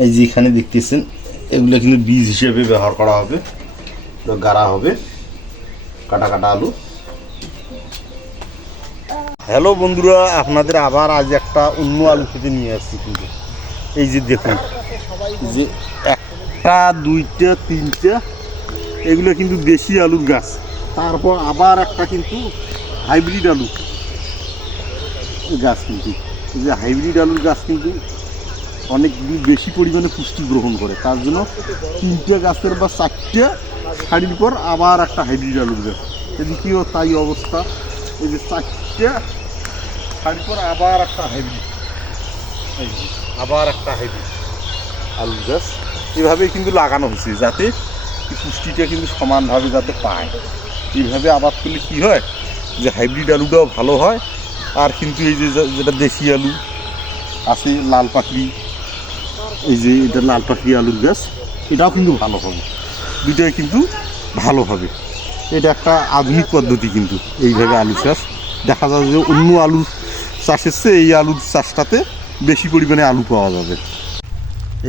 এই যে এখানে দেখতেছেন এগুলো কিন্তু বীজ হিসেবে ব্যবহার করা হবে, গাড়া হবে কাটা কাটা আলু। হ্যালো বন্ধুরা, আপনাদের আবার আজ একটা অন্য আলু খেতে নিয়ে আসছি। কিন্তু এই যে দেখুন, যে একটা দুইটা তিনটা এগুলো কিন্তু দেশি আলুর গাছ, তারপর আবার একটা কিন্তু হাইব্রিড আলু গাছ। কিন্তু এই যে হাইব্রিড আলুর গাছ কিন্তু অনেক বেশি পরিমাণে পুষ্টি গ্রহণ করে, তার জন্য তিনটে গাছের বা চারটে সারির পর আবার একটা হাইব্রিড আলুর গাছ। এদিকেও তাই অবস্থা, এই যে চারটে সারির পর আবার একটা হাইব্রিড, আলুর গাছ এভাবেই কিন্তু লাগানো হয়েছে, যাতে পুষ্টিটা কিন্তু সমানভাবে যাতে পায়। এইভাবে আবাদ করলে কী হয়, যে হাইব্রিড আলুটাও ভালো হয়, আর কিন্তু এই যে যেটা দেশি আলু আছে লাল পাখরি, এই যে এটা লাল পাখরি আলুর গাছ, এটাও কিন্তু ভালো হবে, দুটোই কিন্তু ভালো হবে। এটা একটা আধুনিক পদ্ধতি কিন্তু এইভাবে আলু চাষ। দেখা যাবে যে অন্য আলু চাষের চেয়ে এই আলুর চাষটাতে বেশি পরিমাণে আলু পাওয়া যাবে।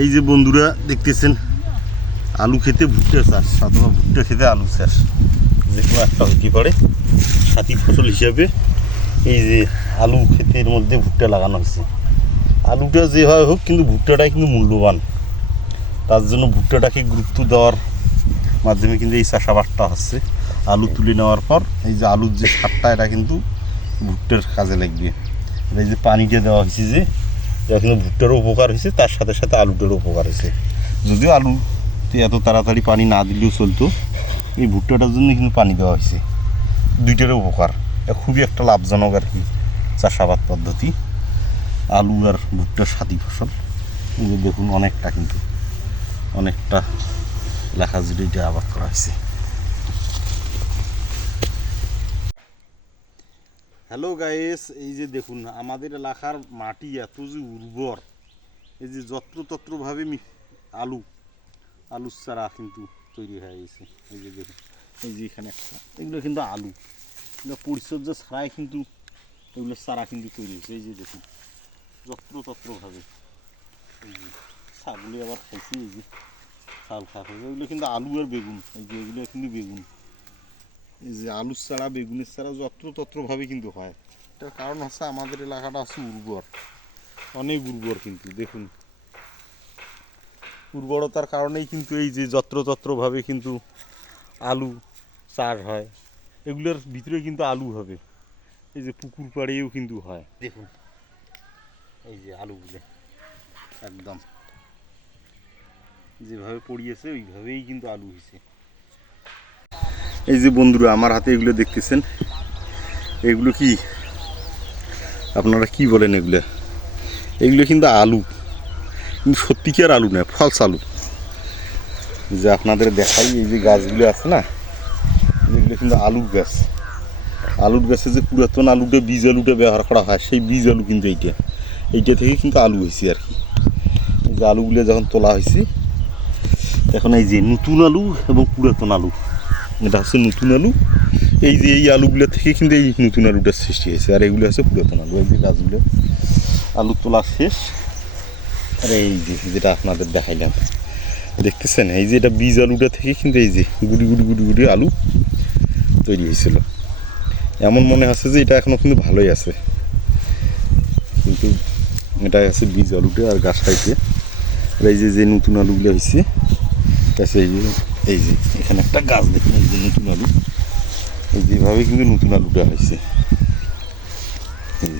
এই যে বন্ধুরা দেখতেছেন, আলু খেতে ভুট্টা চাষ অথবা ভুট্টা খেতে আলু চাষ যে কোনো একটা হতে পারে সাথী ফসল হিসাবে। এই যে আলু ক্ষেতের মধ্যে ভুট্টা লাগানো হয়েছে। আলুটা যেভাবে হোক কিন্তু ভুট্টাটাই কিন্তু মূল্যবান, তার জন্য ভুট্টাটাকে গুরুত্ব দেওয়ার মাধ্যমে কিন্তু এই চাষাবাদটা হচ্ছে। আলু তুলে নেওয়ার পর এই যে আলুর যে সারটা, এটা কিন্তু ভুট্টার কাজে লাগবে। এই যে পানিটা দেওয়া হয়েছে, যে এটা কিন্তু ভুট্টারও উপকার হয়েছে, তার সাথে সাথে আলুটারও উপকার হয়েছে। যদিও আলুতে এত তাড়াতাড়ি পানি না দিলেও চলতো, এই ভুট্টাটার জন্য কিন্তু পানি দেওয়া হয়েছে। দুইটারও উপকার, এটা খুবই একটা লাভজনক আর কি চাষাবাদ পদ্ধতি, আলু আর ভুট্টার সাথী ফসল। এই যে দেখুন অনেকটা এলাকা জুড়ে এটা আবাদ করা হয়েছে। হ্যালো গাইস, এই যে দেখুন আমাদের এলাকার মাটি এত যে উর্বর, এই যে যত্রতত্রভাবে আলুর চারা কিন্তু তৈরি হয়ে গেছে। এই যে দেখুন, এই যে এখানে একটা, এগুলো কিন্তু আলু, এগুলো পরিচর্যা ছাড়াই কিন্তু এগুলো চারা কিন্তু তৈরি হয়েছে। এই যে দেখুন যত্রতত্রভাবে, এই যে ছাগলে আবার খাইছে, এই যে ছাগল খাওয়া খাইছে। এগুলো কিন্তু আলু আর বেগুন, এই যে এগুলো কিন্তু বেগুন, এই যে আলুর চারা বেগুনের চারা যত্রতত্রভাবে কিন্তু হয়। এটার কারণ হচ্ছে আমাদের এলাকাটা হচ্ছে উর্বর, অনেক উর্বর। কিন্তু দেখুন উর্বরতার কারণেই কিন্তু এই যে যত্রতত্রভাবে কিন্তু আলু চাষ হয়। এগুলোর ভিতরে কিন্তু আলু হবে, এই যে পুকুর পাড়েও কিন্তু হয়। দেখুন এই যে আলুগুলো একদম যেভাবে পড়িয়েছে ওইভাবেই কিন্তু আলু হয়েছে। এই যে বন্ধুরা আমার হাতে এগুলো দেখতেছেন, এগুলো কি আপনারা কি বলেন, এগুলো কিন্তু আলু, কিন্তু সত্যিকার আলু না, ফলস আলু। যে আপনাদের দেখাই, এই যে গাছগুলো আছে না, এগুলো কিন্তু আলুর গাছ। আলুর গাছে যে পুরাতন আলুটা, বীজ আলুটা ব্যবহার করা হয়, সেই বীজ আলু কিন্তু এইটা থেকে কিন্তু আলু হয়েছে আর কি। এই যে আলুগুলো যখন তোলা হয়েছে, এখন এই যে নতুন আলু এবং পুরাতন আলু, এটা হচ্ছে নতুন আলু। এই যে এই আলুগুলো থেকে কিন্তু এই নতুন আলুটার সৃষ্টি হয়েছে, আর এগুলো হচ্ছে পুরাতন আলু। এই যে গাছগুলো আলু তোলা শেষ, আর এই যে যেটা আপনাদের দেখাইলাম দেখতেছেন, এই যে এটা বীজ আলুটা থেকে কিন্তু এই যে গুড়ি গুড়ি গুড়ি গুড়ি আলু তৈরি হয়েছিল। এমন মনে হচ্ছে যে এটা এখনও কিন্তু ভালোই আছে, কিন্তু এটা আছে বীজ আলুটা আর গাছটাইতে। আর এই যে নতুন আলুগুলো হয়েছে, এই যে এখানে একটা গাছ দেখুন, এই যে নতুন আলু, এই যেভাবে কিন্তু নতুন আলুটা হয়েছে। এই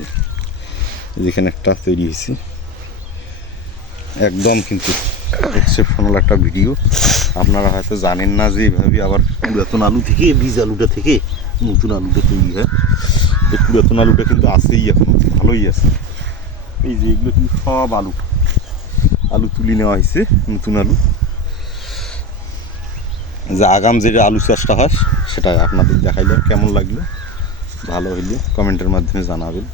যে এখানে একটা তৈরি হয়েছে, একদম কিন্তু এক্সেপশনাল একটা ভিডিও। আপনারা হয়তো জানেন না যে এইভাবে আবার পুরাতন আলু থেকে, বীজ আলুটা থেকে নতুন আলুটা তৈরি হয়। এই পুরাতন আলুটা কিন্তু আছেই, এখন ভালোই আছে। এই যে এগুলো কিন্তু সব আলু তুলে নেওয়া হয়েছে, নতুন আলু। যে আগাম যে আলু চাষটা হয় সেটা আপনাদের দেখাইলাম। কেমন লাগলো, ভালো হইলে কমেন্টের মাধ্যমে জানাবেন।